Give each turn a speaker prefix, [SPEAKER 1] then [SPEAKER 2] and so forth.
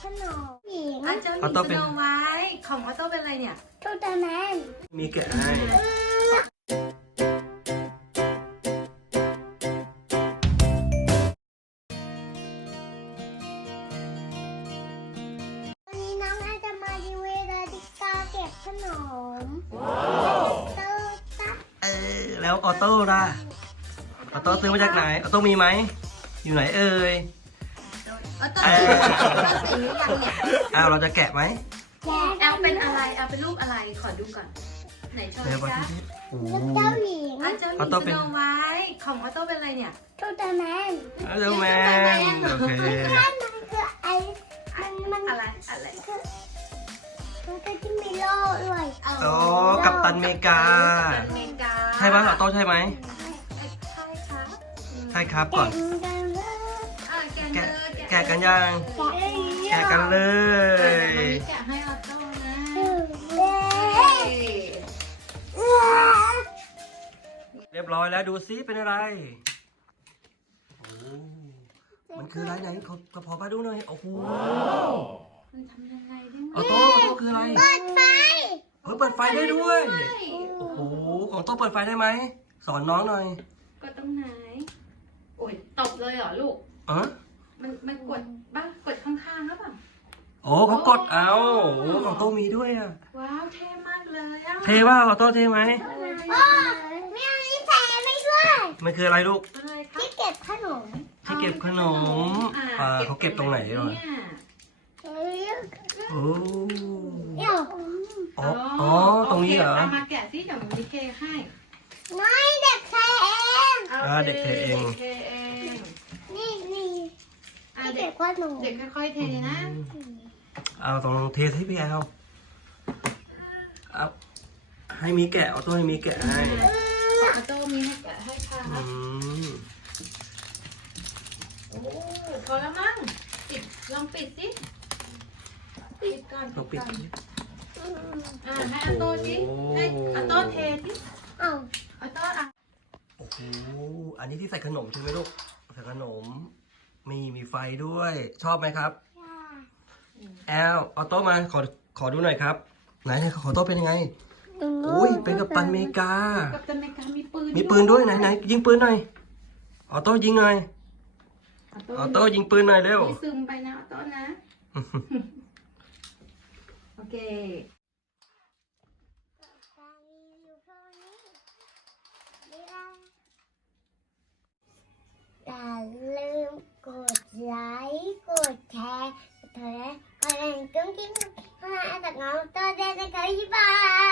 [SPEAKER 1] นมหญิง
[SPEAKER 2] เจ้าหญิงสโนไวท์ของออโต้เป็นอะไรเนี่ย
[SPEAKER 1] ทูตาแมน
[SPEAKER 3] มีแกะให้
[SPEAKER 1] วันนี้น้องอาจจะมาดีเวลาดิกาเก็บขนมเตอร์ตั๊ก
[SPEAKER 3] แล้วออโต้ล่ะออโต้ซื้อมาจากไหนออโต้มีไหมอยู่ไหนเอ่ย
[SPEAKER 2] ออโต้สีหรือยังเนี่ย
[SPEAKER 3] เราจะแกะไหม
[SPEAKER 2] แอลเป็นอะไรแอลเป็นรูปอะไรขอดูก่อนไหนโชว์
[SPEAKER 3] เดี๋ยวมา
[SPEAKER 2] จ้า
[SPEAKER 3] ที่
[SPEAKER 1] ลูกเจ้าหญิง
[SPEAKER 2] เจ้าหญิงสโนไวท์ของออโต้เป็นอะไรเนี่ย
[SPEAKER 1] ทูตาแมน
[SPEAKER 3] เจ้าแมนโอเค
[SPEAKER 1] นั่นมันคือมัน
[SPEAKER 2] อะไร
[SPEAKER 1] คือมันก็จะมีโล่ด้วย
[SPEAKER 3] โอ้กัปตันอเมริกา
[SPEAKER 2] กัปตันอเมริกา
[SPEAKER 3] ใช่ไหมออโต้ใช่ไหม
[SPEAKER 2] ใช่ครับ
[SPEAKER 3] ใช่ครับก่
[SPEAKER 1] แก่
[SPEAKER 3] อน
[SPEAKER 1] กันเลย
[SPEAKER 3] แกะกันยัง
[SPEAKER 1] แก่
[SPEAKER 3] แกะกันเลย
[SPEAKER 2] แกะให้ออโต้นะ
[SPEAKER 3] เรียบร้อยแล้วดูซิเป็นอะไรโอ้มันคืออะไรไหนกระเพาะมาดูหน่อยโอ้โห
[SPEAKER 2] มันทำยังไงได้
[SPEAKER 3] ออโต้คืออะไร
[SPEAKER 1] เปิดไฟ
[SPEAKER 3] เปิดไฟได้ด้วย โอ้โห ของโต๊ะเปิดไฟได้ไหม สอนน้องหน่อย
[SPEAKER 2] ก็ต้องไหนโอ้ยตบเลยเหรอลูก มันกดบ้างกดข้างๆหรือเปล่า
[SPEAKER 3] โอ้เขากดเอาโอ้ของโต๊ะมีด้วยอ่ะ
[SPEAKER 2] ว้าวเท่มากเลยอ่ะ
[SPEAKER 3] เทว่าของโต๊ะเทไหม
[SPEAKER 1] โอ้มีอันนี้แถมไม่ด้วย
[SPEAKER 3] มันคืออะไรลูก
[SPEAKER 2] อะไรคะ
[SPEAKER 1] ที่เก็บขนม
[SPEAKER 3] ที่เก็บขนมเขาเก็บตรงไหนหน่อย
[SPEAKER 1] เฮ้ย
[SPEAKER 3] โอ้
[SPEAKER 1] เดี๋ยว
[SPEAKER 3] อ๋อ ตรงนี้เหรอ
[SPEAKER 2] เอามาแกะซิเดี๋ยวมันมีเทให้
[SPEAKER 1] ไม่เด็กใช้เอง
[SPEAKER 3] เด็กเทเอง
[SPEAKER 2] เด็กเทเอง
[SPEAKER 1] นี่ที่
[SPEAKER 2] เด็
[SPEAKER 1] เก็
[SPEAKER 2] ก
[SPEAKER 1] บขนม
[SPEAKER 2] เด็กค่อยๆเทนะ
[SPEAKER 3] เอาตรงเทให้พี่แอลเอาให้มีแกะเอาตัวให้มีแกะให้
[SPEAKER 2] ออโต้มีให้แกะให้ค่ะ
[SPEAKER 3] อืม
[SPEAKER 2] โอ้พอแล้วมั้งปิดลองปิดสิปิดก่อน
[SPEAKER 3] เราปิด
[SPEAKER 2] ก่อนให้ออโต้สิให้ออโต้เทสิ
[SPEAKER 1] เอ้า
[SPEAKER 2] ออโต้อ่ะ
[SPEAKER 3] โอ้โห อันนี้ที่ใส่ขนมใช่ไหมลูก ใส่ขนม มีไฟด้วย ชอบไหมครับ แอลออโต้มาขอดูหน่อยครับ ไหนขอโต้เป็นยังไง อุ้ย เป็นกัปตันอเมริกา
[SPEAKER 2] กัปตันอเมริกามีปืน
[SPEAKER 3] มีปืนด้วยไหนยิงปืนหน่อย ออโต้ยิงหน่อย ออโต้ยิงปืนหน่อยเร็ว
[SPEAKER 2] มีซึมไปนะออโต้นะ โอเค
[SPEAKER 1] อย่าลืมกดไลค์กดแชร์กดติดตามกดกระดิ่งกุ้งกิ้งเพื่อให้จากน้องตัวเด็กๆบ๊ายบาย